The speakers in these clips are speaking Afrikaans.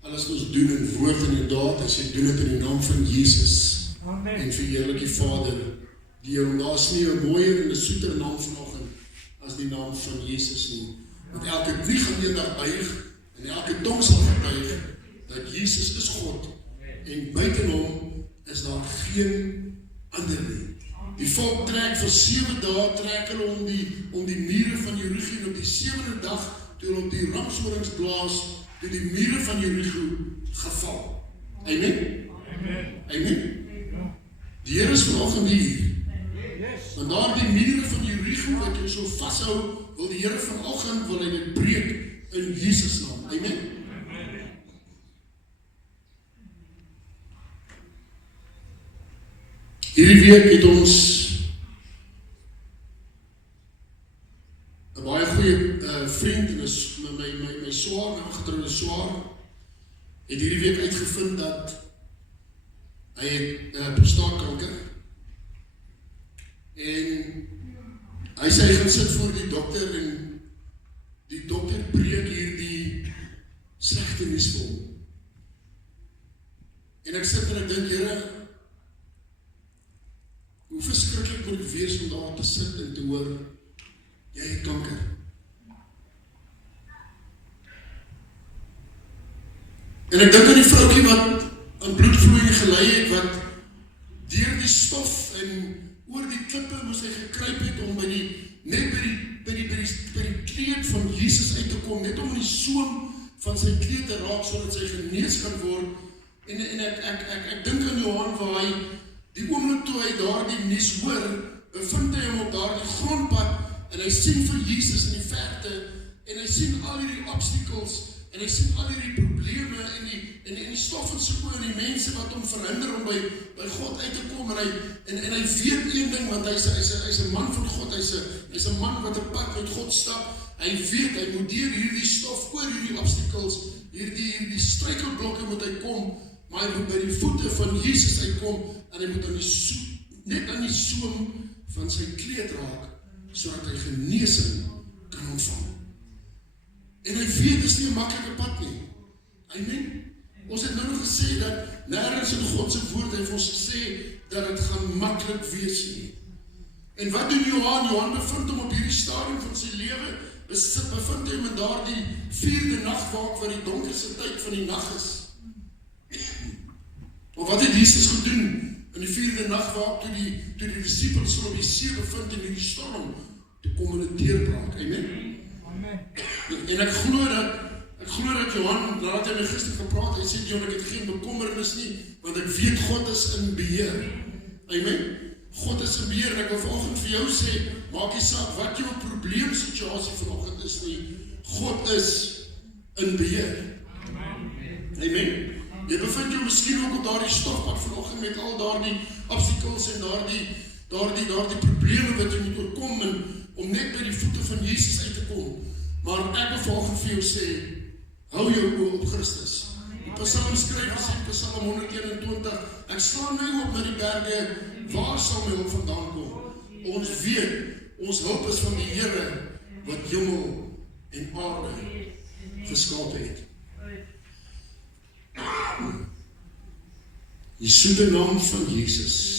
alles wat ons doen in woord en in daad, as jy doen dit in die naam van Jesus. Amen. En verheerlik die Vader, die Here, daar's nie 'n mooier en 'n soeter naam vanoggend as die naam van Jesus nie. Want elke knie gaan eendag buig en elke tong sal getuig dat Jesus is God en buite hom is daar geen ander nie. Die volk trek vir 7 dae, trek hulle om die mure van Jericho, en op die 7de dag, toe hulle op die ramshorings blaas, toe die mure van Jericho geval. Amen? Amen. Amen? Die Here is vanoggend hier. Want daar die mure van Jericho wat jy so vashou, wil die Here vanoggend, wil hy dit breek in Jesus naam. Amen? Hierdie week het ons 'n baie goeie vriend en my swaar, my getroude swaar, het hierdie week uitgevind dat hy het prostaatkanker. En hy sê hy gaan sit voor die dokter en die dokter breek hierdie slegte nuus vir hom. En ek sit en ek dink, Here, hoe verskriklik moet dit wees om daar te sit en te hoor, jy het kanker. En ek dink aan die vroukie wat aan bloedvloeiing gelei het, wat deur die stof en oor die klippe moes hy gekruip het om net by die kleed van Jesus uit te kom, net om in die soem van sy kleed te raak, sodat sy genees kan word. En ek dink aan Johan, waar hy die oomblik toe hy daar die nuus hoor, bevind hy hom op daar die grondpad, en hy sien vir Jesus in die verte, en hy sien al hierdie obstacles, en hy sien al hierdie probleme, en die stof en soe, en die mense wat hom verhinder om by God uit te kom, en hy weet een ding, want hy's 'n man van God, hy's 'n man wat 'n pad met God stap, hy weet, hy moet deur hierdie stof, oor hierdie obstacles, hierdie struikelblokke moet hy kom, maar hy moet by die voete van Jesus uitkom, en hy moet net aan die soem van sy kleed raak, sodat hy genesing kan ontvang. En hy weet, dis nie 'n maklike pad nie. Amen. Ons het nou nog gesê dat nêrens in God se woord hy vir ons gesê dat dit gaan maklik wees nie. En wat doen Johan? Johan bevind hom op hierdie stadium van sy lewe, bevind hom in daardie 4de nagwaak, wat die donkerste tyd van die nag is. Maar wat het Jesus gedoen in die 4de nagwaak, toe die disippels op die see bevind in die storm, toe kom hulle deurbraak. Amen. En ek glo dat Johan, nadat hy my gister gepraat, hy sê, Johan, ek het geen bekommernis nie, want ek weet God is in beheer. Amen. God is in beheer, en ek wil vanoggend vir jou sê, maak nie saak wat jou probleemsituasie vanoggend is nie, God is in beheer. Amen. Jy bevind jou miskien ook op daardie stofpad vanoggend met al daardie obstacles en daardie probleme wat jy moet oorkom, en om net by die voete van Jesus uit te kom. Maar ek wil vanoggend vir jou sê, hou jou oë op Christus. Die psalmskrywer sê, Psalm 121, ek slaan my op met die berge, waar sal my hulp vandaan kom? Ons weet, ons hulp is van die Here, wat hemel en aarde geskaap het. Die soete naam van Jesus.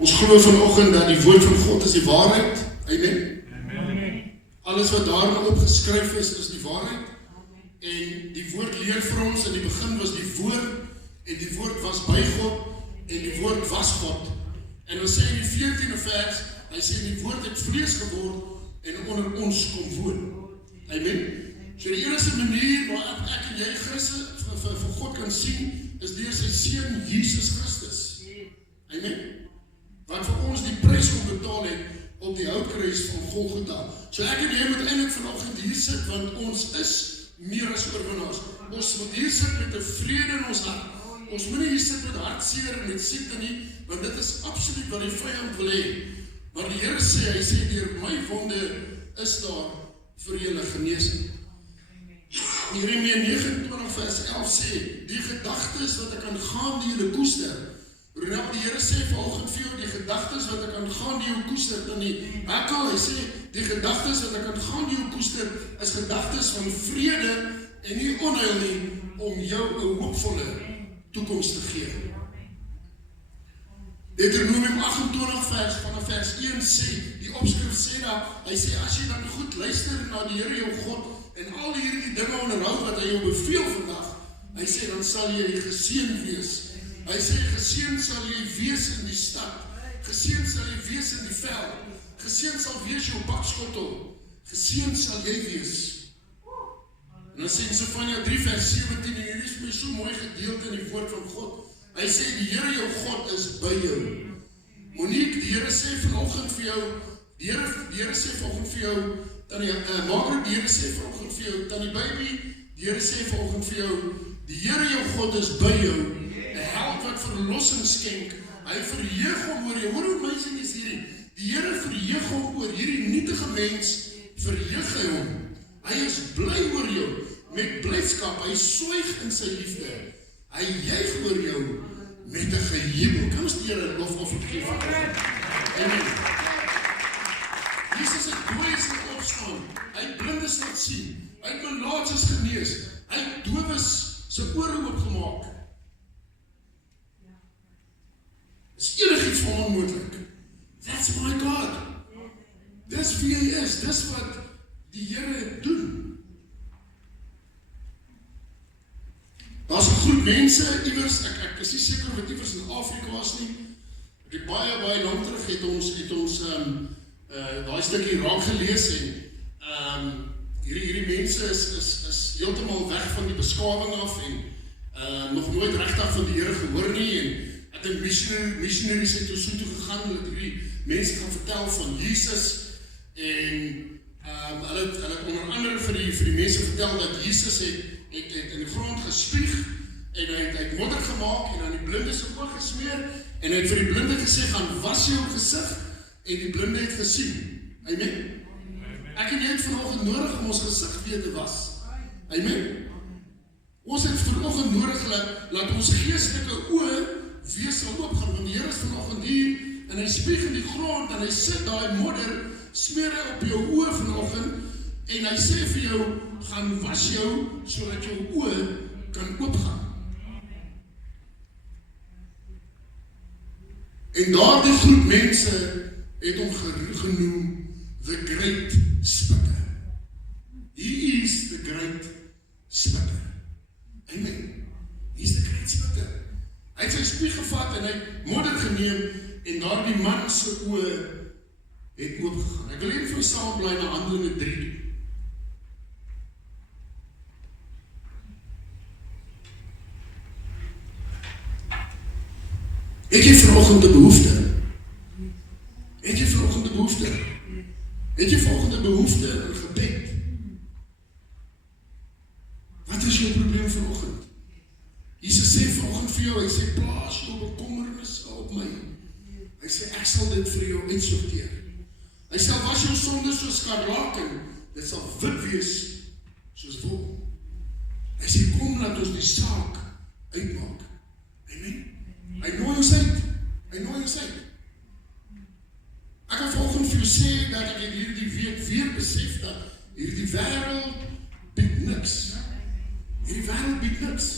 Ons glo vanoggend dat die woord van God is die waarheid. Amen. Amen. Alles wat daarin opgeskryf is die waarheid. En die woord leer vir ons, in die begin was die woord, en die woord was by God, en die woord was God. En dan sê in die 14de vers, hy sê die woord het vlees geword, en onder ons kom woon. Amen. So die enigste manier waar ek en jy Christus vir God kan sien, is deur sy seun Jesus Christus. Amen. Wat vir ons die prys kon betaal het op die houtkruis van Golgotha. So ek en jy moet eintlik vanoggend hier sit, want ons is meer as oorwinnaars. Ons moet hier sit met 'n vrede in ons hart. Ons moet nie hier sit met hartseer en met siekte nie, want dit is absoluut wat die vyand wil hê. Maar die Here sê, hy sê, deur my wonde is daar vir julle genesing. Jeremia 29 vers 11 sê, die gedagtes wat ek aan gaan die julle koester, Ronel, die Here sê vanoggend vir jou, die gedagtes wat ek aangaan die jou koester, dan nie Ekkel, hy sê, die gedagtes wat ek aangaan die jou koester, is gedagtes van vrede en nie onheil nie, om jou 'n hoopvolle toekoms te gee. Deuteronomium 28 vanaf vers 1 sê, die opskrif sê daar, hy sê, as jy dan goed luister na die Here jou God, en al hierdie dinge onderhou wat hy jou beveel vandag, hy sê, dan sal jy geseën wees. Hy sê, geseën sal jy wees in die stad, geseën sal jy wees in die veld, geseën sal wees jou bakskottel, geseën sal jy wees. En dan sê in Sefanja 3 vers 17, en hier is my so mooi gedeelte in die woord van God, hy sê, die Here jou God is by jou. Monique, die Here sê vanoggend vir jou, die Here sê vanoggend vir jou, Margaret, die Here sê vanoggend vir jou, Tannie Baby, die Here sê vanoggend vir jou, die Here jou God is by jou, 'n held wat verlossing skenk, hy verheug hom oor jou. Hoor hoe mense is hierdie, die Here verheug hom oor hierdie nietige mens, verheug hy hom. Hy is bly oor jou, met blydskap, hy swyg in sy liefde, hy juig oor jou, met 'n gejubel. Kan ons die Here lofoffer gee vanoggend? Amen. Jesus het dooies laat opstaan, hy het blindes laat sien, hy het malaatses genees, hy het dowes sy ore oopgemaak. Is enigiets van onmoontlik. That's my God. Dis wie hy is, dis wat die Here doen. Daar's 'n groep mense iewers, ek is nie seker of dit iewers in Afrika was nie. Ek het baie lank terug het ons daai stukkie raak gelees en hierdie mense is heeltemal weg van die beskawing af en nog nooit regtig van die Here gehoor nie en ek dink missionaries het so toe gegaan, hulle het hierdie mense gaan vertel van Jesus en hulle het onder andere vir die mense vertel dat Jesus het in die grond gespieg en hy het modder gemaak en aan die blinde se oog gesmeer en hy het vir die blinde gesê, gaan was jou gesig en die blinde het gesien. Amen. Ek en jy het vanoggend nodig om ons gesig weer te was. Amen. Ons het vanoggend nodig laat ons geestelike oë weer sal oopgaan, want die Here is vanoggend hier en hy spieg in die grond en hy sit daai modder, smeer hy op jou oë vanoggend en hy sê vir jou, gaan was jou sodat jou oë kan oopgaan. En daardie groep mense het hom genoem the Great Spitter. He is the Great Spitter. Amen. He is the Great Spitter. Hy het sy spieg gevat en hy het modder geneem en daardie man se oë het oopgegaan. Ek wil net vir jou saam bly na Handelinge 3 toe. Het jy vanoggend 'n behoefte? Het jy vanoggend 'n behoefte? Het jy vanoggend 'n behoefte in gebed? Wat is jou probleem vanoggend? Jesus sê vanoggend vir jou, hy sê, plaas jou bekommernisse op my. Hy sê, ek sal dit vir jou uitsorteer. Hy sê, was jou sonde soos skarlaken, dit sal wit wees soos wol. Hy sê, kom laat ons die saak uitmaak. Amen. Hy nooi ons uit. Hy nooi ons uit. Ek kan vanoggend vir jou sê dat ek hierdie week weer besef dat hierdie wêreld bied niks. Hierdie wêreld bied niks.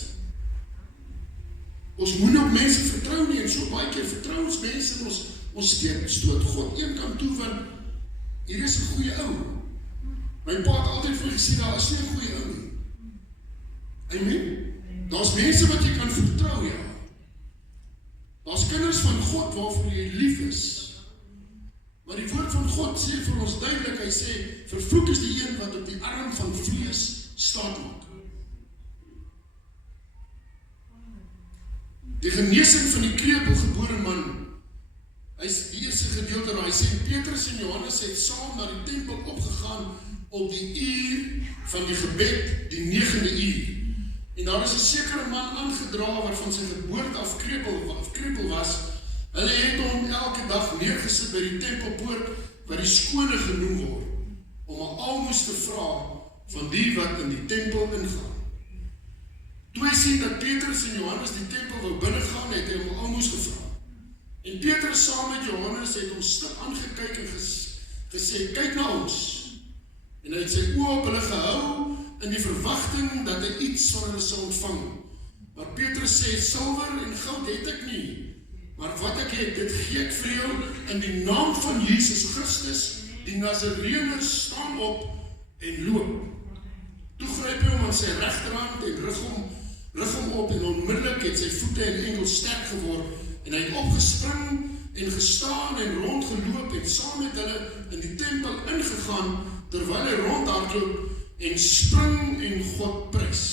Ons moet op mense vertrou nie en so baie keer vertrou ons mense en ons stoot God een kant toe want hier is 'n goeie ou. My pa het altyd vir my gesê daar is nie 'n goeie ou nie. Amen. Daar's mense wat jy kan vertrou, ja. Daar's kinders van God waarvoor jy lief is. Maar die woord van God sê vir ons duidelik, hy sê, vervloek is die een wat op die arm van vlees staat maak. Die genesing van die kreupelgebore man, hy is die eerste gedeelte daar, hy sê, Petrus en Johannes het saam na die tempel opgegaan op die uur van die gebed, die 9de uur. En daar is 'n sekere man aangedra wat van sy geboorte af krepel was. Hulle het hom elke dag neergesit by die tempelpoort wat die skone genoem word, om 'n almoes te vra van die wat in die tempel ingaan. Toe hy sien dat Petrus en Johannes die tempel wou binnegaan, het hy hom 'n almoes gevra. En Petrus saam met Johannes het hom stip aangekyk en gesê, kyk na ons. En hy het sy oë op hulle gehou in die verwagting dat hy iets van hulle sal ontvang. Maar Petrus sê, silwer en goud het ek nie, maar wat ek het, dit gee ek vir jou in die naam van Jesus Christus, die Nazareëner, staan op en loop. Toe gryp hy hom aan sy regterhand en rig hom op en onmiddellik het sy voete en enkels sterk geword en hy het opgespring en gestaan en rondgeloop en saam met hulle in die tempel ingegaan terwyl hy rondhardloop en spring en God prys.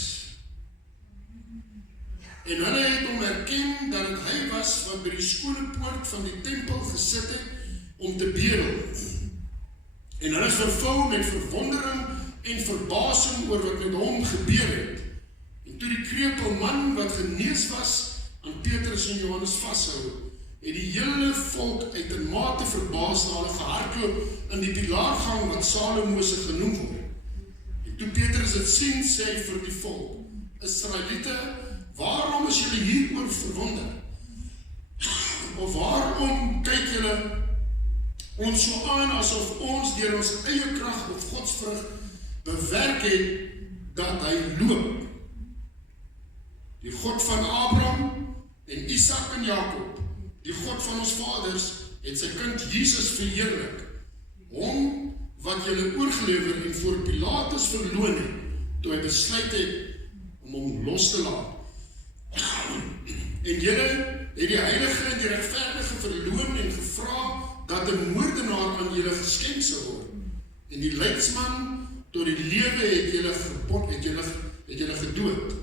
En hulle het hom herken dat het hy was wat by die skone poort van die tempel gesit het om te bedel. En hulle is vervul met verwondering en verbasing oor wat met hom gebeur het. En toe die kreupelman wat genees was aan Petrus en Johannes vashou, het die hele volk uitermate verbaas na hulle gehardloop in die pilaargang wat Salomose genoem word. En toe Petrus dit sien, sê hy vir die volk, Israeliete, waarom is julle hieroor verwonder? Of waarom kyk julle ons so aan asof ons deur ons eie krag of godsvrug bewerk het dat hy loop? Die God van Abraham en Isak en Jakob, die God van ons vaders, het sy kind Jesus verheerlik, hom wat julle oorgelewer en voor Pilatus verloon het, toe hy besluit het om hom los te laat. En julle het die heilige en die regverdige verloon en gevra dat 'n moordenaar aan julle geskenk sou word. En die leidsman tot die lewe het julle gedood.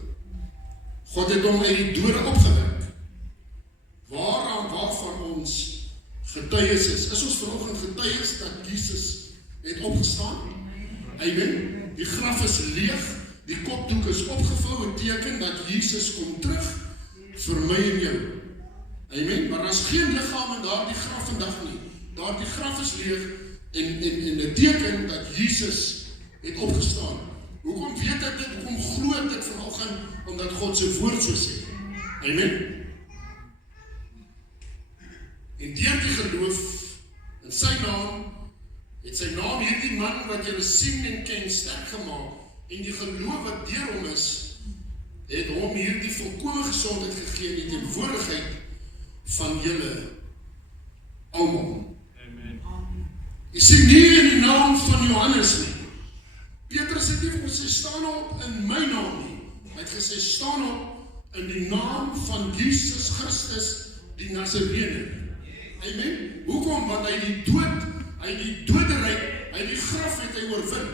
God het hom uit die dode opgewek. Waarvan ons getuies is ons vanoggend getuies dat Jesus het opgestaan? Amen. Die graf is leeg, die kopdoek is opgevou, 'n teken dat Jesus kom terug vir my en jou. Amen. Maar daar is geen liggaam in daardie graf vandag nie. Daardie graf is leeg en 'n teken dat Jesus het opgestaan. Hoekom weet ek dit? Hoekom glo ek dit vanoggend? Omdat God se woord so sê. Amen. En deur die geloof in sy naam, het sy naam hierdie man wat julle sien en ken sterk gemaak, en die geloof wat deur hom is, het hom hierdie volkome gesondheid gegee in die teenwoordigheid van julle almal. Amen. Jy sien nie in die naam van Johannes nie. Petrus het nie vir ons gesê, staan op in my naam nie. Hy het gesê, staan op in die naam van Jesus Christus, die Nazareëner. Amen. Hoekom? Want hy die doderyk, hy die graf het hy oorwin.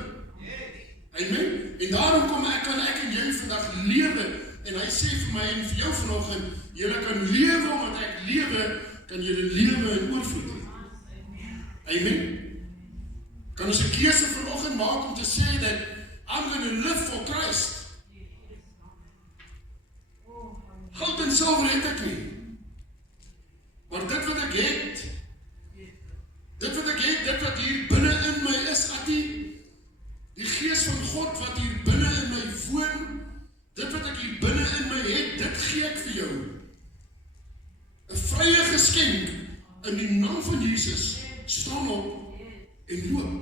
Amen. En daarom kan ek en jy vandag lewe. En hy sê vir my en vir jou vanoggend, julle kan lewe omdat ek lewe, kan julle lewe in oorvloed. Amen. Kan ons 'n keuse vanoggend maak om te sê dat I'm going to live for Christ. Goud en silwer het ek nie. Maar dit wat ek het, dit wat hier binne in my is, die gees van God wat hier binne in my woon, dit wat ek hier binne in my het, dit gee ek vir jou. 'n vrye geskenk in die naam van Jesus. Staan op en loop.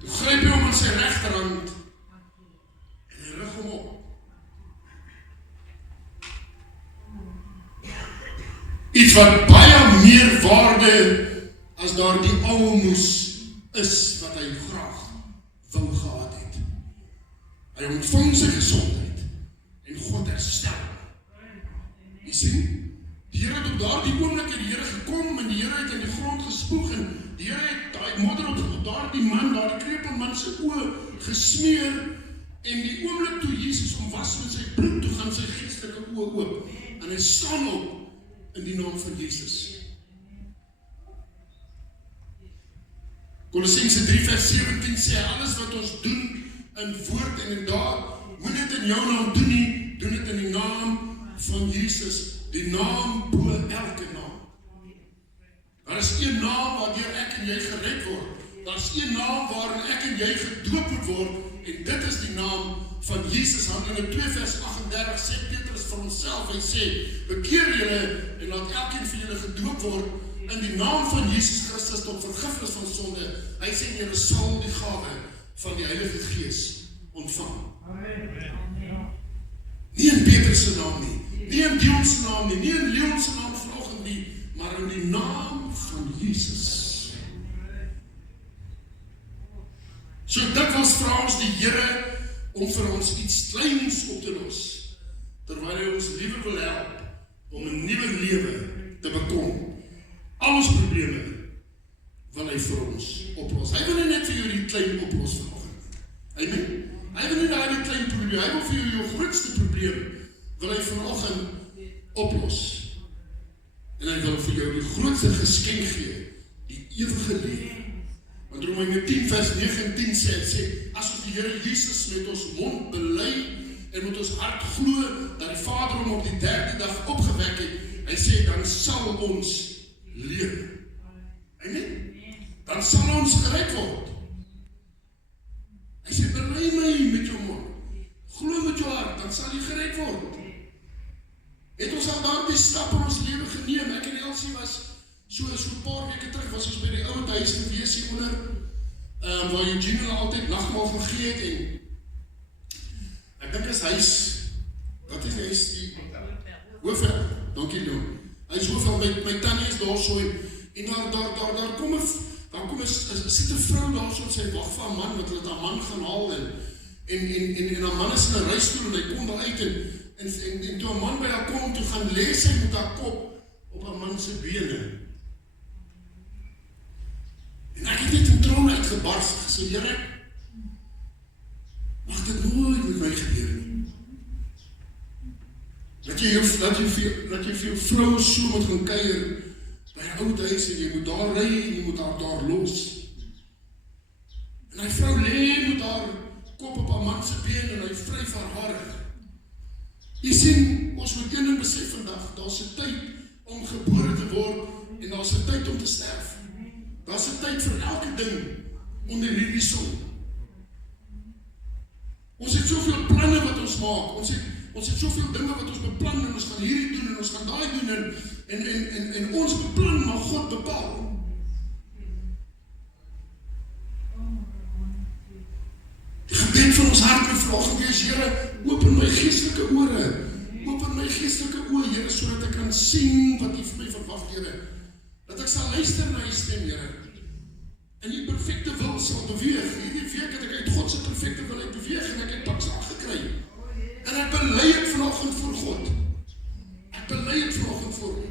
Toe gryp hy hom aan sy regterhand en hy rig hom op. Iets wat baie meer waarde as daar die almoes is wat hy graag wou gehad het. Hy ontvang sy gesondheid en God herstel. Jy sien, die Here het op daardie oomblik het die Here gekom en die Here het in die grond gespoeg en die Here het daai modder op daardie man, daardie kreupelman se oë gesmeer en die oomblik toe Jesus hom was met sy bloed, toe gaan sy geestelike oë oop en hy staan op in die naam van Jesus. Kolossense 3 vers 17 sê, alles wat ons doen in woord en in daad, moet dit in jou naam doen nie, doen dit in die naam van Jesus, die naam bo elke naam. Daar is een naam waardeur ek en jy gered word. Daar is een naam waarin ek en jy gedoop moet word, en dit is die naam van Jesus. Handelinge 2 vers 38 sê Petrus vir homself, hy sê, bekeer julle en laat elkeen van julle gedoop word in die naam van Jesus Christus tot vergifnis van sonde. Hy sê julle sal die gawe van die Heilige Gees ontvang. Nie in Petrus se naam nie, nie in Dion se naam nie, nie in Leon se naam vanoggend nie, maar in die naam van Jesus. So dikwels vra ons die Here om vir ons iets kleins op te los, terwyl hy ons liewer wil help om 'n nuwe lewe te bekom. Al ons probleme wil hy vir ons oplos. Hy wil nie net vir jou die klein oplos vanoggend. Amen. Hy wil nie die klein probleem, hy wil vir jou grootste probleem wil hy vanoggend oplos. En hy wil vir jou die grootste geskenk gee, die ewige lewe. Want Romeine 10 vers 9 en 10 sê, as ons die Here Jesus met ons mond bely en met ons hart glo dat die Vader hom op die 3de dag opgewek het, hy sê, dan sal ons lewe. Amen? Dan sal ons gered word. Hy sê, bely my met jou mond, glo met jou hart, dan sal jy gered word. Het ons al daardie stap in ons lewe geneem? Ek en Elsie was so 'n paar weke terug, was ons by die oude huis in Weesie onder, waar Eugene altyd nagmaal gegee het, en ek dink is huis, wat is huis, die Hoofveld, dankie Leon, hy is Hoofveld, my tannie is daar so, en daar kom sit 'n vrou daar so, en sy wag vir 'n man, wat hulle haar man gaan haal, en haar man is in 'n reistoel, en hy kom daar uit, en toe 'n man by haar kom, toe gaan lê sy met haar kop op haar man se bene. En ek het net in trane uitgebars, gesê, Here, mag dit nooit met my gebeur nie. Dat jy vir jou vrou so moet gaan kuier by 'n ou huis, en jy moet daar ry, en jy moet haar daar los. En hy vrou lê met haar kop op haar man se been, en hy vryf haar hare. Jy sien, ons moet een ding besef vandag, daar's 'n tyd om gebore te word, en daar's 'n tyd om te sterf. Daar's 'n tyd vir elke ding onder hierdie son. Ons het soveel planne wat ons maak, ons het soveel dinge wat ons beplan, en ons gaan hierdie doen, en ons gaan daai doen, en ons beplan, maar God bepaal. Die gebed van ons hart en vanoggend wees, Here, open my geestelike ore, open my geestelike oë, Here, sodat ek kan sien wat U vir my verwag, Here. Dat ek sal luister na U stem, Here. En die perfekte wil sal beweeg. Hierdie week het ek uit God se perfekte wil uit beweeg, en ek het paks aangekry. En ek bely het vanoggend voor God. Ek bely het vanoggend voor U.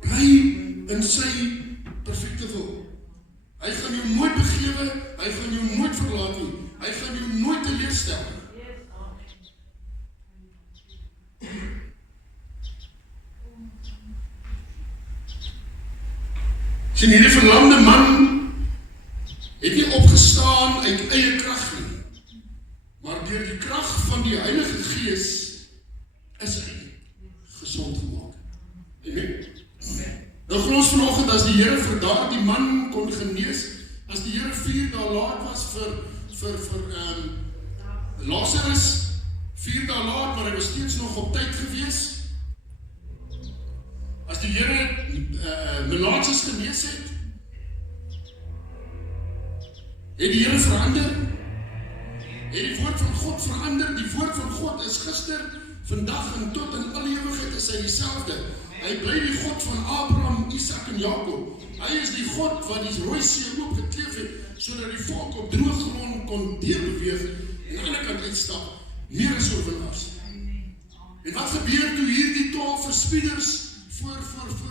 Bly in sy perfekte wil. Hy gaan jou nooit begewe, hy gaan jou nooit verlaat nie. Hy gaan jou nooit teleurstel nie. Sien, hierdie verlamde man het nie opgestaan uit eie krag nie, maar deur die krag van die Heilige Gees is hy gesond gemaak. Amen. Nou glo ons vanoggend, as die Here vir daardie man kon genees, as die Here 4 dae laat was vir Lazarus, 4 dae laat, maar hy was steeds nog op tyd gewees. As die Here Melaatses genees het die Here verander, het die woord van God verander. Die woord van God is gister, vandag en tot in alle ewigheid is hy dieselfde. Hy bly die God van Abraham, Isak en Jakob. Hy is die God wat die Rooi See oopgekleef het, sodat die volk op droë grond kon deurbeweeg en aan die ander kant uitstap, meer as oorwinnaars. En wat gebeur toe hierdie 12 verspieders voor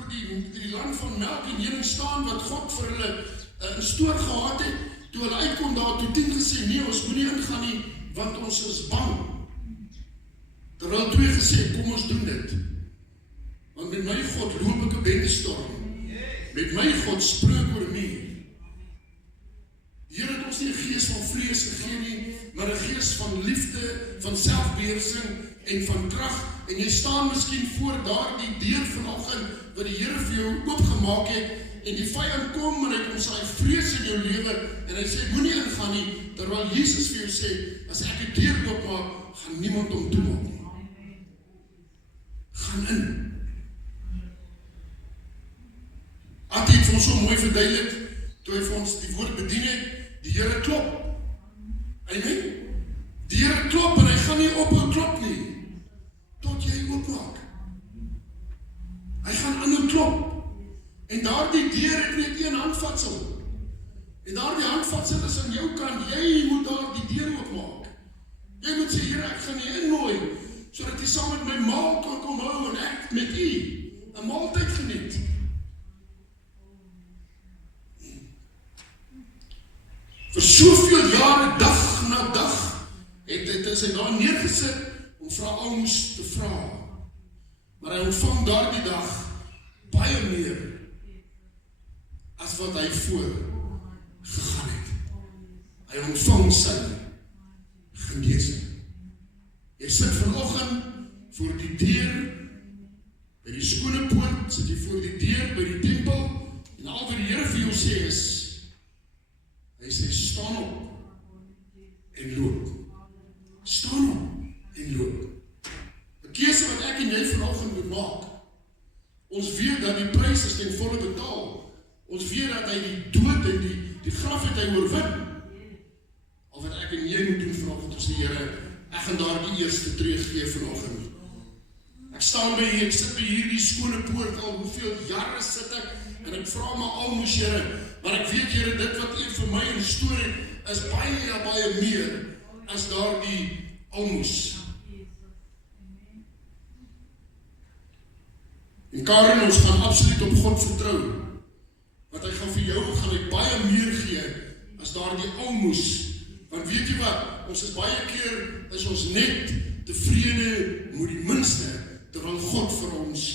die land van melk en honing staan, wat God vir hulle in stoor gehad het, toe hulle uitkom daar, toe 10 gesê, nee, ons moet nie ingaan nie, want ons is bang. Terwyl 2 gesê, kom ons doen dit. Want met my God loop ek 'n bendestorm. Met my God spreek oor my. Die Here het ons nie 'n gees van vrees gegee nie, maar 'n gees van liefde, van selfbeheersing en van krag. En jy staan miskien voor daardie deur vanoggend wat die Here vir jou oopgemaak het, en die vyand kom, en hy kom saai vrees in jou lewe, en hy sê, moenie ingaan nie, terwyl Jesus vir jou sê, as ek die deur oopmaak, gaan niemand hom toemaak nie. Gaan in. Ati het vir ons so mooi verduidelik, toe hy vir ons die woord bedien het, die Here klop. Amen? Die Here klop, en hy gaan nie ophou klop nie, tot jy oopmaak. Hy gaan aanhou klop. En daardie deur het net een handvatsel. En daardie handvatsel is aan jou kant. Jy moet daardie deur oopmaak. Jy moet sê, Here, ek gaan nie innooi, sodat jy saam met my maal kan kom hou en ek met u 'n maaltyd geniet. Vir soveel jare, dag na dag, het hy daar neergesit om vir almoes te vra. Maar hy ontvang daardie dag baie meer as wat hy voor gegaan het. Hy ontvang sy genesing. Jy sit vanoggend voor die deur, by die skone poort, sit jy voor die deur, by die tempel, en al wat die Here vir jou sê is, hy sê, staan op en loop. Staan op en loop. 'n Keuse wat ek en jy vanoggend moet maak. Ons weet dat die prys is ten volle betaal. Ons weet dat hy die dood en die graf het hy oorwin. Al wat ek en jy moet doen vanoggend, ons sê, Here, ek gaan daar die eerste tree gee vanoggend. Ek staan by hier, ek sit by hierdie skone poort, al hoeveel jare sit ek, en ek vra my almoes, Here, maar ek weet, Here, dit wat U vir my instoor het, is baie meer as daardie almoes. En Karen, ons gaan absoluut op God vertrou. Wat hy gaan vir jou, gaan hy baie meer gee as daardie almoes. Want weet jy wat, ons is baie keer, is ons net tevrede met die minste, terwyl God vir ons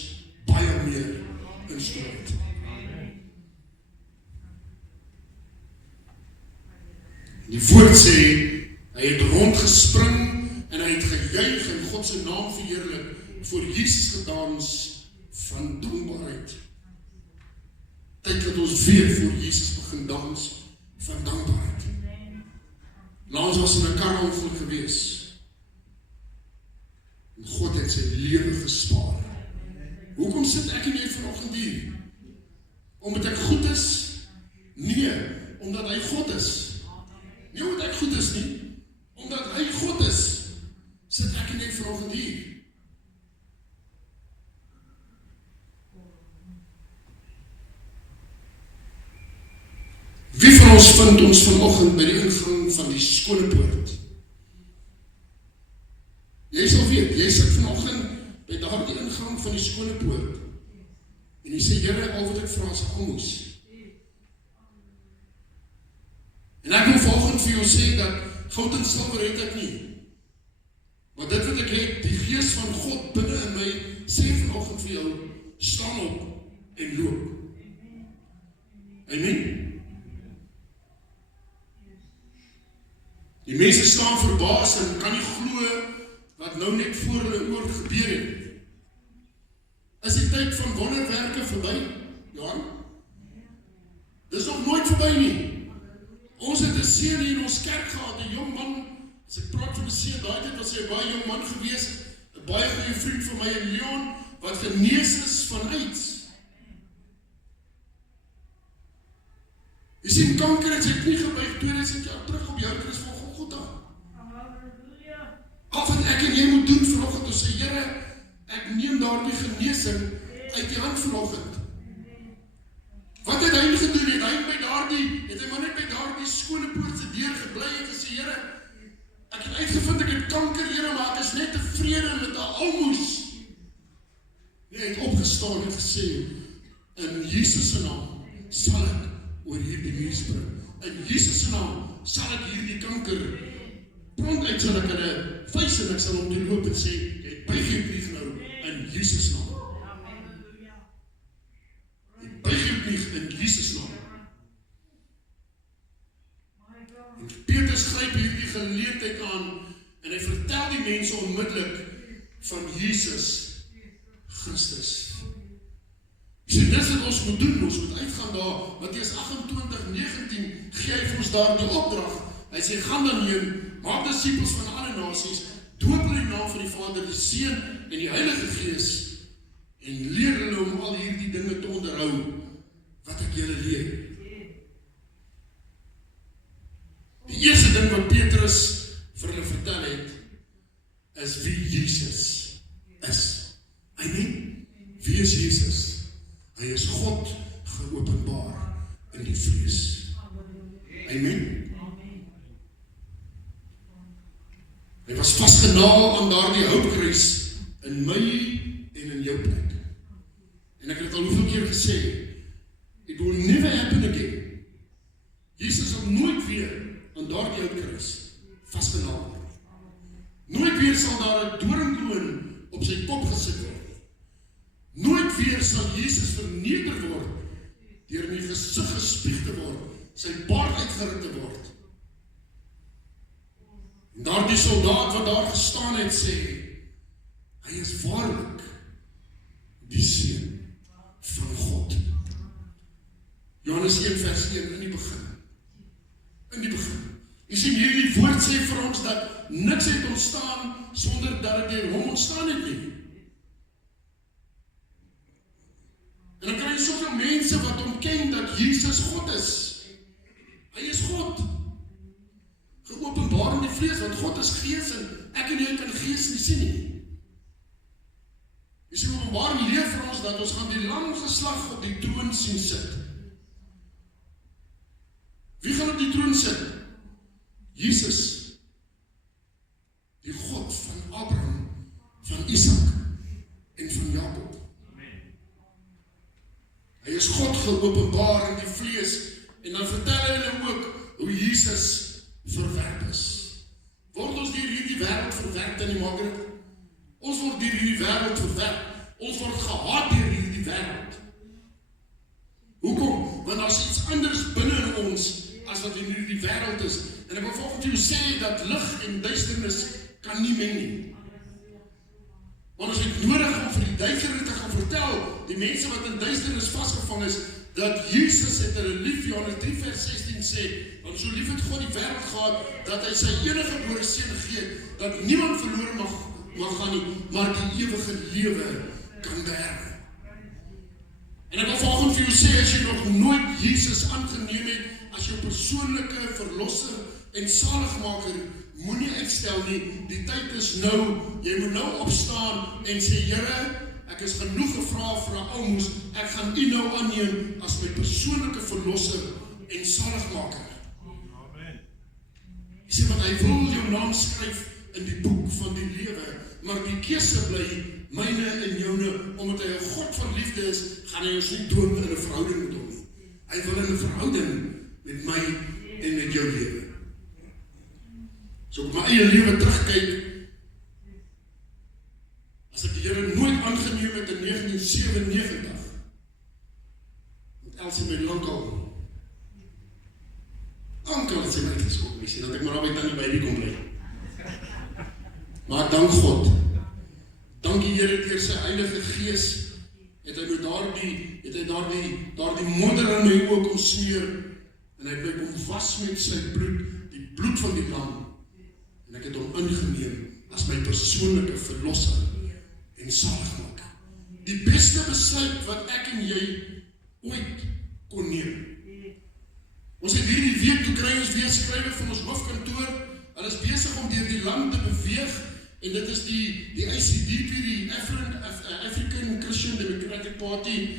baie meer instoor het. Die woord sê, hy het rondgespring, en hy het gejuig en God se naam verheerlik, voor Jesus gedans van dankbaarheid. Tyd dat ons weer voor Jesus begin dans van dankbaarheid. Laas was in 'n karongeluk gewees. En God het sy lewe gespaar. Hoekom sit ek en jy vanoggend hier? Omdat ek goed is? Nee, omdat hy God is. Nie omdat ek goed is nie, omdat hy God is, sit ek en jy vanoggend hier. Wie van ons vind ons vanoggend by die ingang van die skone poort? Jy sal weet, jy sit vanoggend by daardie ingang van die skone poort, en jy sê, Here, al wat ek vra is almoes. En ek wil vanoggend vir jou sê dat goud en silwer het ek nie. Maar dit wat ek het, die gees van God binne in my, sê vanoggend vir jou, staan op en loop. Amen. Die mense staan verbaas en kan nie glo wat nou net voor hulle oor gebeur het. Is die tyd van wonderwerke verby? Johan? Dis nog nooit verby nie. Ons het 'n seun hier in ons kerk gehad, 'n jong man, as ek praat van 'n seun, daai tyd was hy 'n baie jong man gewees, 'n baie goeie vriend van my in Leon, wat genees is van AIDS. Jy sien, kanker het sy knie gebuig 2000 jaar terug op jou kruis van Golgotha. Al wat ek en jy moet doen vanoggend, ons sê, Here, ek neem daardie genesing uit die hand vanoggend. Wat het hy gedoen? Het hy maar net by daardie skone poort se deur gebly en gesê, Here, ek het uitgevind ek het kanker, Here, maar ek is net tevrede met 'n almoes. Nee, hy het opgestaan en gesê, in Jesus se naam sal ek oor hierdie nuus bring. In Jesus se naam sal ek hierdie kanker brand uit, sal ek hulle vuis en ek sal hom loop en sê, jy buig jou knie nou in Jesus naam. Jy buig jou knie in Jesus naam. En Petrus gryp hierdie geleentheid aan en hy vertel die mense onmiddellik van Jesus Christus. Dis wat ons moet doen, ons moet uitgaan daar. Matteus 28:19 gee hy vir ons daar die opdrag. Hy sê, gaan dan heen, maak disippels van alle nasies, doop hulle in die naam van die Vader, die Seun en die Heilige Gees, en leer hulle om al hierdie dinge te onderhou, wat ek julle leer. Die eerste ding wat Petrus vir hulle vertel het, is wie Jesus is. Amen. Wie is Jesus? Hy is God geopenbaar in die vlees. Amen. Hy was vasgenaal aan daardie houtkruis in my en in jou plek. En ek het al hoeveel keer gesê, it will never happen again. Jesus sal nooit weer aan daardie houtkruis vasgenaal word. Nooit weer sal daar 'n doringkroon op sy kop gesit word. Nooit weer sal Jesus verneder word, deur in die gesig gespieg te word, sy baard uitgerit te word. En daardie soldaat wat daar gestaan het sê, hy is waarlik die Seun van God. Johannes 1:1, in die begin. In die begin. Jy sien, hierdie woord sê vir ons dat niks het ontstaan sonder dat dit deur hom ontstaan het nie. En dan kry jy soveel mense wat ontken dat Jesus God is. Hy is God. Geopenbaar in die vlees, want God is gees en ek en jy kan gees nie sien nie. Jy sien, Openbaring leer vir ons dat ons gaan die lam geslag op die troon sien sit. Wie gaan op die troon sit? Jesus. Die God van Abraham, van Isak en van Jakob. Hy is God geopenbaar in die vlees, en dan vertel hy hulle ook hoe Jesus verwerp is. Word ons deur hierdie wêreld verwerp, dan nie maak dit? Ons word deur hierdie wêreld verwerp. Ons word gehaat deur hierdie wêreld. Hoekom? Want daar is iets anders binne in ons as wat in hierdie wêreld is. En ek wil volgens jou sê dat lig en duisternis kan nie meng nie. Want ons het nodig om vir die duisternis te gaan vertel, die mense wat in duisternis vasgevang is, dat Jesus het hulle lief, Johannes 3:16 sê, want so lief het God die wêreld gehad, dat hy sy enige gebore seun gegee, dat niemand verlore mag gaan nie, maar die ewige lewe kan beerwe. En ek wil volgens vir jou sê, as jy nog nooit Jesus aangeneem het, as jou persoonlike verlosser en saligmaker, moenie uitstel nie, die tyd is nou, jy moet nou opstaan en sê, Here, ek is genoeg gevra vir 'n almoes, ek gaan U nou aanneem as my persoonlike verlosser en saligmaker. Jy sê, want hy wil jou naam skryf in die boek van die lewe, maar die keuse bly myne en joune, omdat hy 'n God van liefde is, gaan hy ons nie dwing in 'n verhouding met hom nie. Hy wil in 'n verhouding met my en met jou lewe. So op my eie lewe terugkyk, as ek die Here nooit aangeneem het in 1997, met Elsie my lankal het sy my geskop, sien, dat ek maar albei dan by die kom bly. Maar dank God, dank die Here deur sy Heilige Gees, het hy daardie modder in my oë kom smeer, en hy het my kom was met sy bloed, die bloed van die lam, en ek het hom ingeneem as my persoonlike verlosser en saligmaker. Die beste besluit wat ek en jy ooit kon neem. Ons het hierdie week, toe kry ons weer skrywe van ons hoofkantoor, hulle is besig om deur die land te beweeg, en dit is die ACDP, die African Christian Democratic Party,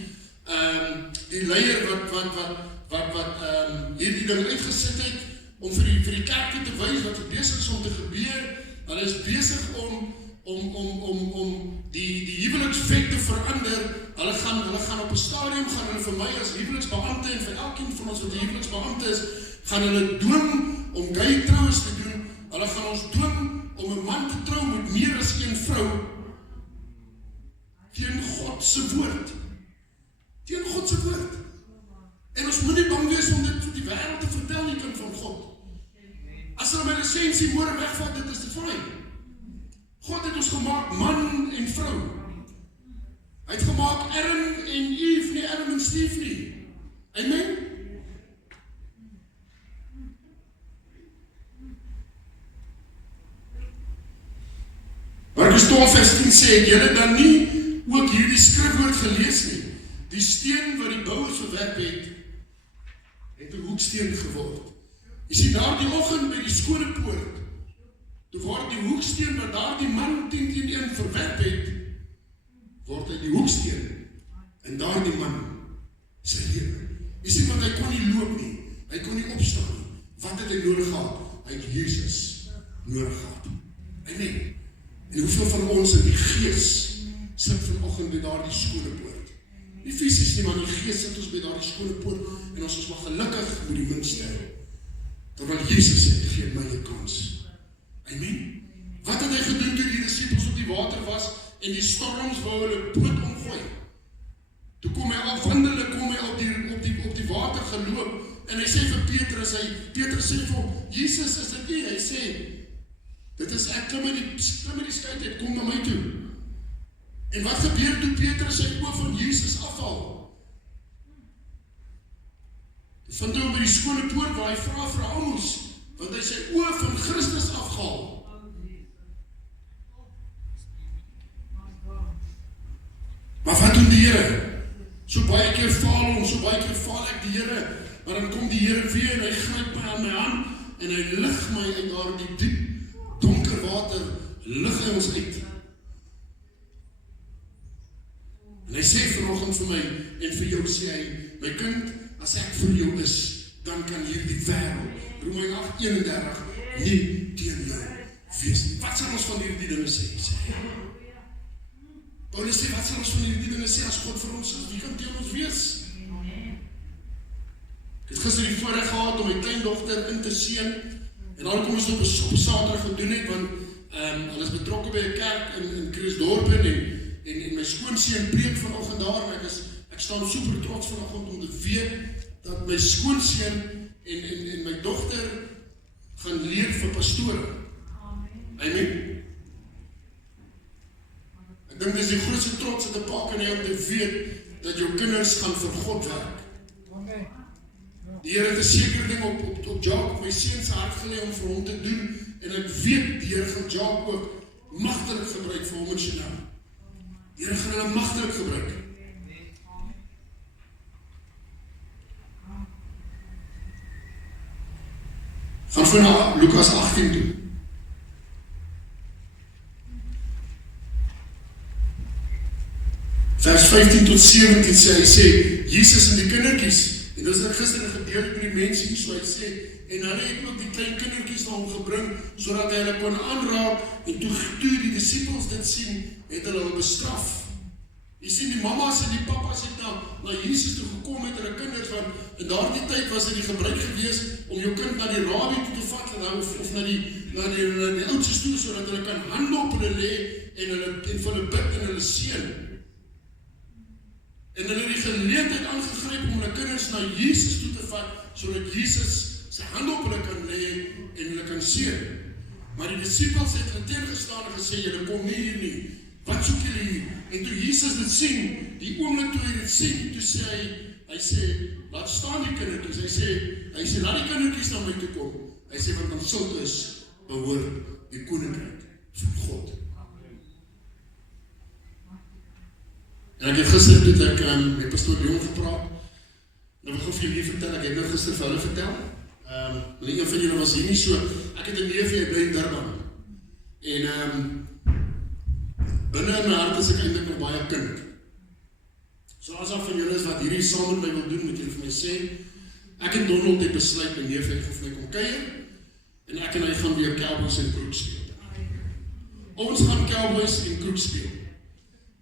die leier wat hierdie ding uitgesit het, om vir die kerkie te wys wat besig is om te gebeur. Hulle is besig om die huwelikswet te verander. Hulle gaan op 'n stadium, gaan hulle vir my as huweliksbeampte, en vir elkeen van ons wat 'n huweliksbeampte is, gaan hulle dwing om gay troues te doen. Hulle gaan ons dwing om 'n man te trou met meer as een vrou, teen God se woord. Teen God se woord. En ons moet nie bang wees om dit vir die wêreld te vertel, nie, kind van God. As hulle my lisensie môre wegvat, dit is te fyn. God het ons gemaak man en vrou. Hy het gemaak Adam en Eve, nie misleef nie. Amen? Markus 12 vers 10 sê, het julle dan nie ook hierdie skrifwoord gelees nie? Die steen wat die bouers verwerp het 'n hoeksteen geword. Jy sien daardie oggend by die skone poort, toe word die hoeksteen wat daardie man 10 teen 1 verwerp het, word hy die hoeksteen en daardie man sy lewe. Jy sien, want hy kon nie loop nie, hy kon nie opstaan nie. Wat het hy nodig gehad? Hy het Jesus nodig gehad. Amen. En hoeveel van ons in die gees sit vanoggend by daardie skone poort? Nie fisies nie, maar in die gees sit ons by daardie skone poort en ons is maar gelukkig met die minste. Terwyl Jesus sê, gee my 'n kans. Amen. Wat het hy gedoen toe die disippels op die water was en die storms wou hulle boot omgooi? Toe kom hy afwandelen, kom hy op die water geloop en hy sê vir Petrus, Petrus sê vir hom, Jesus, is dit nie? Hy sê, dit is ek, klim in die skei uit, kom na my toe. En wat gebeur toe Petrus sy oog van Jesus afhaal? Dit vind hom by die skone poort waar hy vra vir almoes, want hy sy oog van Christus afgehaal. Maar wat doen die Here? So baie keer faal ons, so baie keer faal ek die Here, maar dan kom die Here weer en hy gryp my aan my hand en hy lig my uit daardie diep, donker water, lig hy ons uit. En hy sê vanoggend vir my en vir jou sê hy, my kind, as ek vir jou is, dan kan hierdie wêreld, Romeine 8:31, nie teen jou wees nie. Wat sal ons van hierdie dinge sê? Paulus sê, wat sal ons van hierdie dinge sê as God vir ons is? Wie kan teen ons wees? Ek het gister die voorreg gehad om my kleindogter in te seën en dan kom ons op 'n Saterdag gedoen het, want hulle is betrokke by 'n kerk in Kruisdorp en my skoonseun preek vanoggend daar en ek staan super trots vanoggend om te weet dat my skoonseun en my dogter gaan leer vir pastore. Amen. Ek dink dis die grootste trots wat 'n pa kan hê om te weet dat jou kinders gaan vir God werk. Die Here het 'n sekere ding op Jacob, my seun se hart gelê om vir hom te doen en ek weet die Here gaan Jacob ook magtelik gebruik vir hom en Chanel. Die Here gaan hulle magtelik gebruik. Gaan vir na Lukas 18 toe. Vers 15 tot 17 hy sê, Jesus en die kindertjies, en dis ek gister 'n gedeelte met die mense hier, so hy sê, en hulle het ook die klein kindertjies na hom gebring, sodat hy hulle kon aanraak, en toe die disippels dit sien, het hulle bestraf. Jy sien, die mamas en die papas het na Jesus toe gekom met hulle kinders, want in daardie tyd was dit die gebruik gewees om jou kind na die rabbi toe te vat, of na die oudste toe, sodat hulle kan hande op hulle lê, en vir hulle bid en hulle seën. En hulle het die geleentheid aangegryp om hulle kinders na Jesus toe te vat, sodat Jesus sy hande op hulle kan lê en hulle kan seën. Maar die disippels het hulle tegengestaan en gesê, julle kom nie hier nie. Wat soek julle hier? En toe Jesus dit sien, die oomblik toe hy dit sien, toe sê hy sê, laat staan die kindertjies. Hy sê, laat die kindertjies na my toe kom. Hy sê, want aan sulkes behoort die koninkryk van God. En ek het gister toe ek met pastoor Jong gepraat, en ek wil vir julle vertel, ek het nou gister vir hulle vertel, een van julle was hier nie so, ek het 'n neefie, hy bly in Durban, en binne in my hart is ek eintlik nog baie kind. So as daar van julle is wat hierdie saam met my wil doen, moet julle vir my sê, ek en Donald het besluit, my neefie het vir my kom kuier, en ek en hy gaan weer Cowboys en Kroek speel. Ons gaan Cowboys en Kroek speel.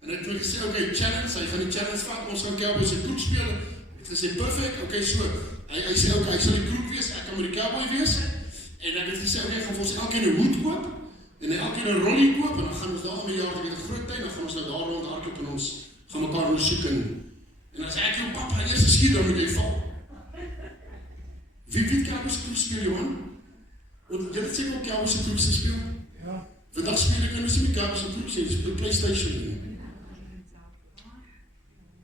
En ek het gesê, okay, challenge, hy gaan die challenge vat, ons gaan Cowboys en Kroek speel. Ek het gesê, perfect, okay, so, hy sê, okay, hy sal die Kroek wees, ek kan met die Cowboy wees, en ek het gesê, okay, ek gaan vir ons elkeen 'n hoed koop, en elkeen 'n rollie koop, en dan gaan ons daar om die jaar, dan weer 'n groot tyd, dan gaan ons nou daar rond hardloop, en ons gaan mekaar ondersoek, en dan sê ek, jou papa, eers skiet, dan moet jy val. Wie weet Cowboys en Kroek speel, Johan? Want jy het sê ook Cowboys en Kroek speel? Ja. Vandag speel ek, en ons sê my Cowboys en Kroek, dis op die PlayStation.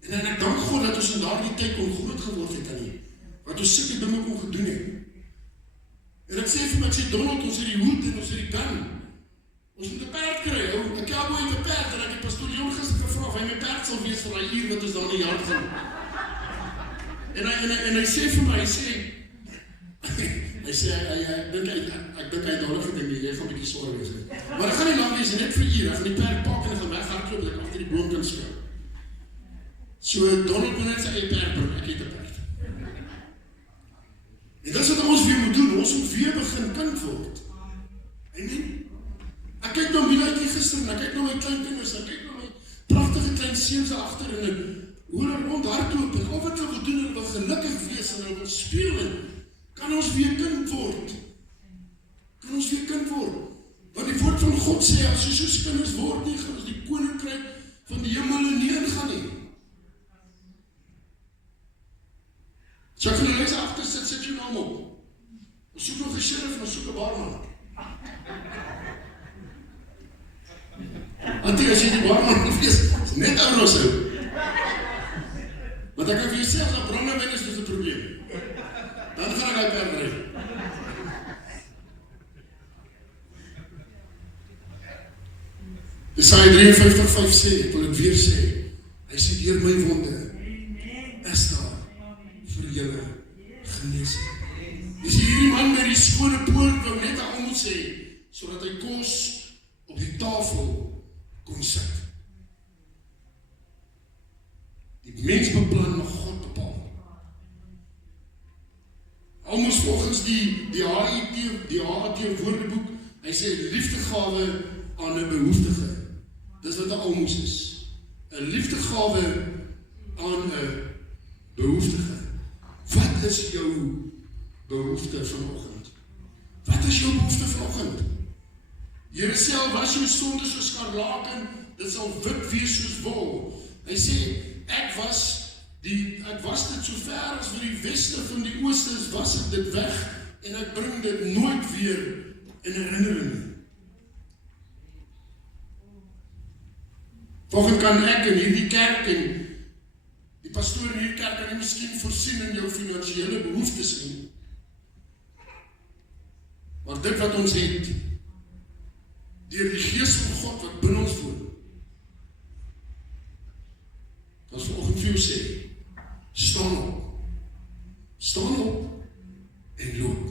En ek dank God dat wat ons in daardie tyd kon groot geword het aan nie, wat ons sulke dinge kon gedoen het. En ek sê vir my, ek sê, Donald, ons het die hoed en ons het die gun. Ons moet 'n perd kry, ou. 'n cowboy het 'n perd, en ek het pastoor Leon gister gevra of hy my perd sal wees vir daai uur wat ons daar in die jaar gaan. En hy sê vir my, hy sê, ek dink hy dadelik gedink, jy gaan 'n bietjie swaar wees. Maar ek gaan nie lang wees, net vir uur, ek gaan die perd pak en ek gaan weghardloop, dat ek agter die boom kan speel. So, Donald moet net sy eie perd bring, ek het 'n perd. En dis wat ons weer moet doen, ons moet weer begin kind word. En nie, ek kyk nou Milaitjie gister, en ek kyk nou my klein kinders, ek kyk nou my pragtige klein seuns daar agter, en hoe hulle rondhardloop, en al wat hulle wil doen, hulle wil gelukkig wees, en hulle wil speel, en kan ons weer kind word. Kan ons weer kind word. Want die woord van God sê, as jy soos kinders word nie, gaan ons die koninkryk van die hemel nie ingaan nie. So ek gaan nou lekker agter sit jy naam op. Ons soek nog 'n sheriff, ons soek 'n barman. Antie, as jy die barman moet wees, is net ouros hou. Want ek kan vir jou sê, as daar brandewyn is, dis 'n probleem. Dan gaan ek uit perd ry. Jesaja 53:5 sê, ek wil dit weer sê, hy sê, deur my wonde is daar vir julle genesing. Dis hierdie man met die skone poort wat net aan moet sê, sodat hy kos op die tafel kon sit. Die mens beplan, maar God bepaal. Almoes volgens die HAT woordeboek, hy sê liefdegawe aan 'n behoeftige. Dis wat 'n almoes is. 'n liefdegawe aan 'n behoeftige. Wat is jou behoefte vanoggend? Wat is jou behoefte vanoggend? Here sê, was jou sonde soos skarlaken, dit sal wit wees soos wol. Hy sê, ek was dit so ver as vir die weste van die ooste is, was ek dit weg, en ek bring dit nooit weer in herinnering. Volgens kan ek in hierdie kerk en die pastoor in hierdie kerk kan nie miskien voorsien in jou finansiële behoeftes nie. Maar dit wat ons het, deur die Gees van God wat binne ons woon, as vanoggend vir jou sê, staan op en loop.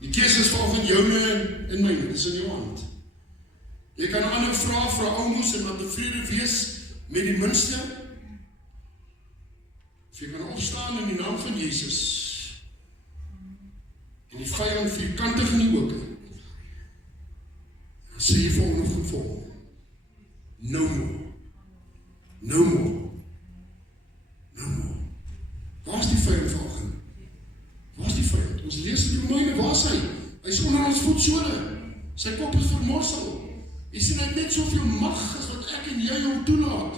Die keuse is vanoggend joune en myne, dis in jou hand. Jy kan ander vra almoes en wat tevrede wees met die minste, of jy kan opstaan in die naam van Jesus, en die vyand vierkantig in die oke, dan sê jy volgende goed vir hom, no more. No more. No more. Waar is die vyand vanoggend? Waar is die vyand? Ons lees in Romeine, waar is hy? Hy is onder ons voetsole. Sy kop is vermorsel. Jy sien, hy het net soveel mag as wat ek en jy hom toelaat.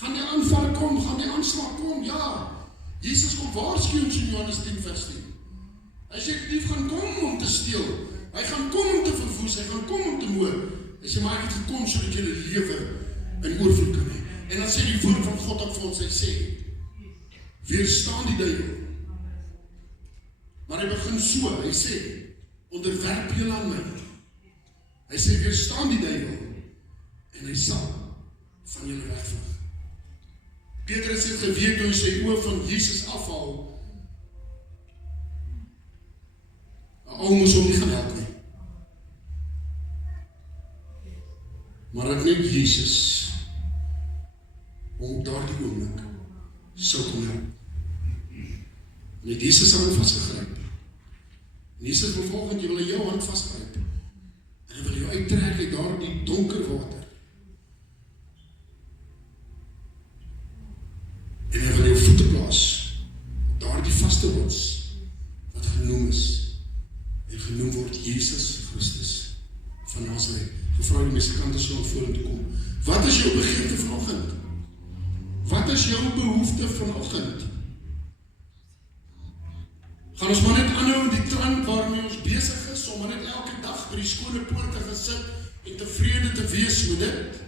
Gaan die aanval kom? Gaan die aanslag kom? Ja. Jesus kom waarsku ons in Johannes 10 vers 10. Hy sê, die dief gaan kom om te steel. Hy gaan kom om te verwoes. Hy gaan kom om te moord. Hy sê, maar ek het gekom sodat julle lewe in oorvloed kan hê. En dan sê die woord van God op vir ons, hy sê, weerstaan die duiwel. Maar hy begin so, hy sê, onderwerp julle aan my. Hy sê, weerstaan die duiwel, en hy sal van julle wegvang. Petrus het geweet hoe hy sy oë van Jesus afhaal. Al moes hom nie gaan help nie. Maar ek net Jesus om daardie oomblik sou kon help. Net Jesus aan hom vasgegryp. En Jesus wil volgend, jy wil in jou hand vasgryp. En hy wil jou uittrek uit daardie donker water. En hy wil jou voete plaas op daardie vaste rots wat genoem is en genoem word Jesus Christus van Nazareth. Gevra die musikante so aan vorentoe kom. Wat is jou begeerte vanoggend? Wat is jou behoefte vanoggend? Gaan ons maar net aanhou in die trant waarmee ons besig is, om maar net elke dag by die skone poorte gesit en tevrede te wees met dit?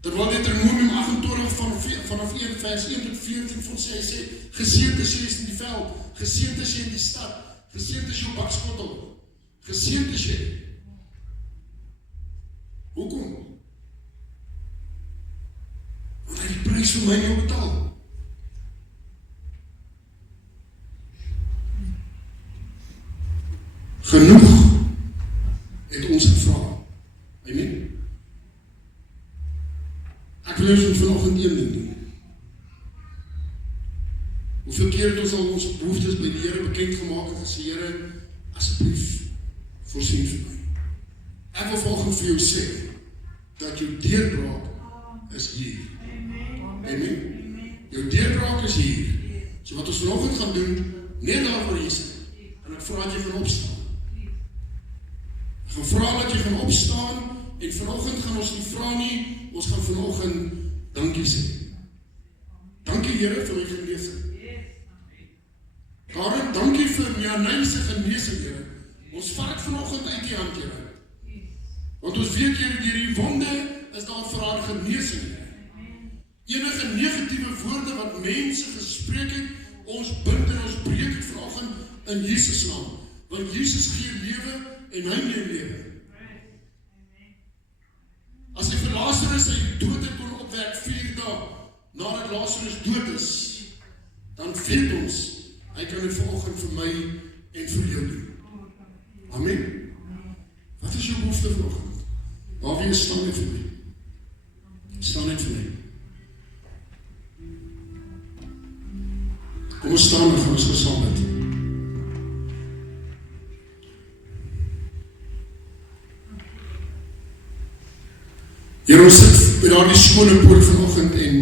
Terwyl Deuteronomium 28 vanaf 1 vers 1 tot 14 vir ons sê, hy sê, geseënd is jy in die veld, geseënd is jy in die stad, geseënd is jou bakskottel, geseënd is jy. Hoekom? Want hy die prys vir my en jou betaal. Genoeg het ons gevra. Amen. Ek wil ons vanoggend een ding doen. Hoeveel keer het ons al ons behoeftes by die Here bekend gemaak en gesê, Here, asseblief, voorsien vir my. Ek wil vanoggend vir jou sê, dat jou deurbraak is hier. Amen. Jou deurbraak is hier. So wat ons vanoggend gaan doen, net daar waar jy sit, en ek vra dat jy gaan opstaan. Ek gaan vra dat jy gaan opstaan, en vanoggend gaan ons nie vra nie, ons gaan vanoggend dankie sê. Dankie Here vir die genesing. Karen, dankie vir Janine se genesing, Here. Ons vat vanoggend uit die hand, Here. Want ons weet, Here, deur die wonde is daar vir haar genesing, Here. Enige negatiewe woorde wat mense gespreek het, ons bind en ons breek het vanoggend in Jesus naam. Want Jesus gee lewe en hy neem lewe. As hy vir Lazarus sy dood het kon opwek 4 dae, nadat Lazarus dood is, dan weet ons, hy kan dit vanoggend vir my en vir jou doen. Amen. Wat is jou behoefte vanoggend? Waar wie staan net vir my? Staan net vir my. Kom ons staan en gaan ons gesaam bid. Here, ons sit by daardie skone poort vanoggend en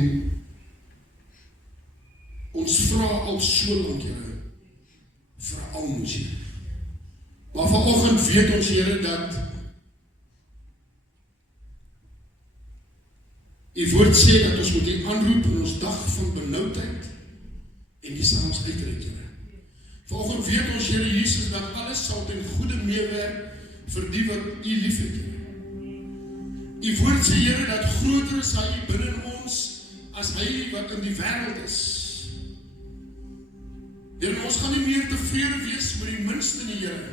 ons vra al so lank, Here, vir almoes, Here. Maar vanoggend weet ons, Here, dat U woord sê dat ons moet U aanroep in ons dag van benoudheid en die selfs uitreik, Here. Vanoggend weet ons, Here Jesus, dat alles sal ten goeie meewerk vir die wat U liefhet, Here. U woord sê, Here, dat groter is hy binne ons as hy wat in die wêreld is. Here, ons gaan nie meer tevrede wees met die minste nie, Here.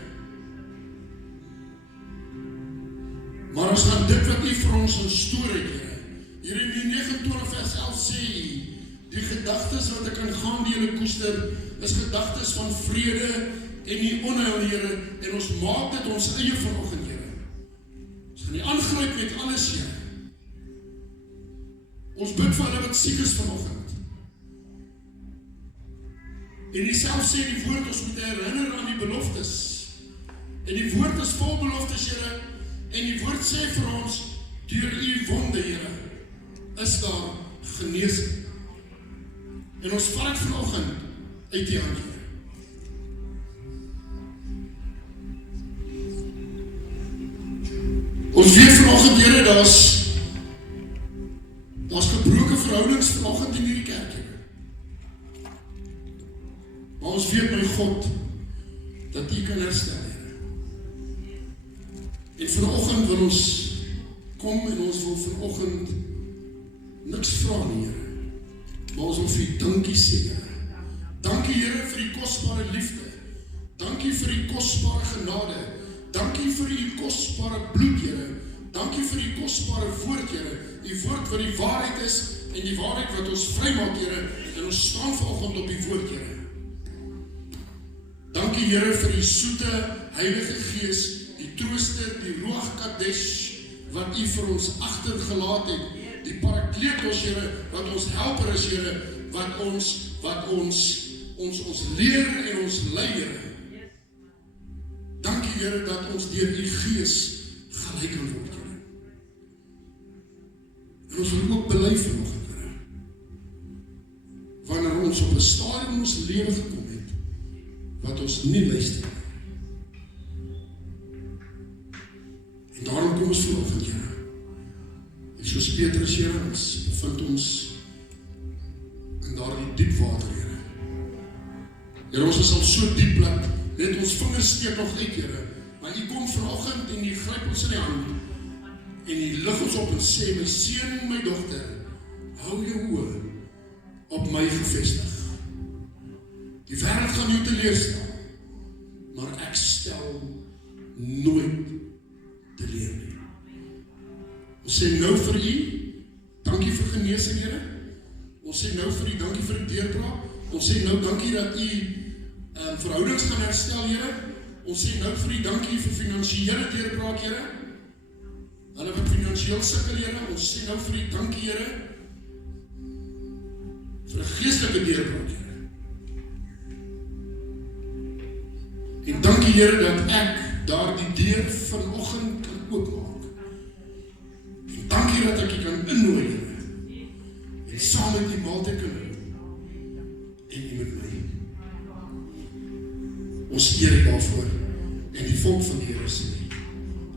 Maar ons gaan dit wat U vir ons instoor het, Here. Jeremia 29 vers 11 sê, die gedagtes wat ek aan gaan die julle koester, is gedagtes van vrede en nie onheil, Here, en ons maak dit ons eie vanoggend, Here. Ons gaan nie aangryp met alles, Here. Ons bid vir hulle wat siek is vanoggend. En die self sê die woord, ons moet herinner aan die beloftes. En die woord is vol beloftes, Here, en die woord sê vir ons, deur U wonde, Here, is daar genesing. En ons vat dit vanoggend uit die hand, Here. Ons weet vanoggend, Here, daar's gebroke verhoudings vanoggend in hierdie kerk, Here. Maar ons weet, my God, dat U kan herstel, Here. En vanoggend wil ons kom en ons wil vanoggend niks vra nie, Here. Maar ons wil vir U dankie sê, Here. Dankie, Here, vir U kosbare liefde. Dankie vir U kosbare genade. Dankie vir U kosbare bloed, Here. Dankie vir U kosbare woord, Here. U woord wat die waarheid is en die waarheid wat ons vrymaak, Here. En ons staan vanoggend op U woord, Here. Dankie, Here, vir U soete Heilige Gees, die trooster, die Ruach Kadesh, wat U vir ons agtergelaat het. Die Parakletos, Here, wat ons helper is, Here, wat ons leer en ons lei, Here. Dankie, Here, dat ons deur U Gees gelyk kan word, Here. En ons wil ook bely vanoggend, Here. Wanneer ons op 'n stadium in ons lewe gekom het, wat ons nie luister. En daarom kom ons vanoggend, Here. En soos Petrus, Here, ons bevind ons in daardie diep water, Here. Here, ons is al so diep dat net ons vingers steek nog uit, Here. Maar U kom vanoggend en U gryp ons in die hand en die lig ons op en sê, my seun, my dogter, hou jou oë op my gefestig. Die wêreld gaan jou teleurstel, maar ek stel nooit teleur nie. Ons sê nou vir u, dankie vir genesing, Here. Ons sê nou vir u, dankie vir die deurbraak. Ons sê nou dankie dat u verhoudings gaan herstel, Here. Ons sê nou vir u, dankie vir finansiële deurbraak, Here. Hulle wat finansiëel sukkel, Here. Ons sê nou vir u, dankie, Here, vir 'n geestelike deurbraak, Here. En dankie, Here, dat ek daardie deur vanoggend kan oopmaak. En dankie dat ek u kan innooi, Here. En saam met die maaltyd kan hou. En u met my. Ons eer u daarvoor. En die volk van die Here sê,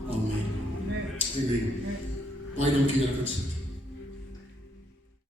Amen. Amen. Baie dankie dat ek kan sit.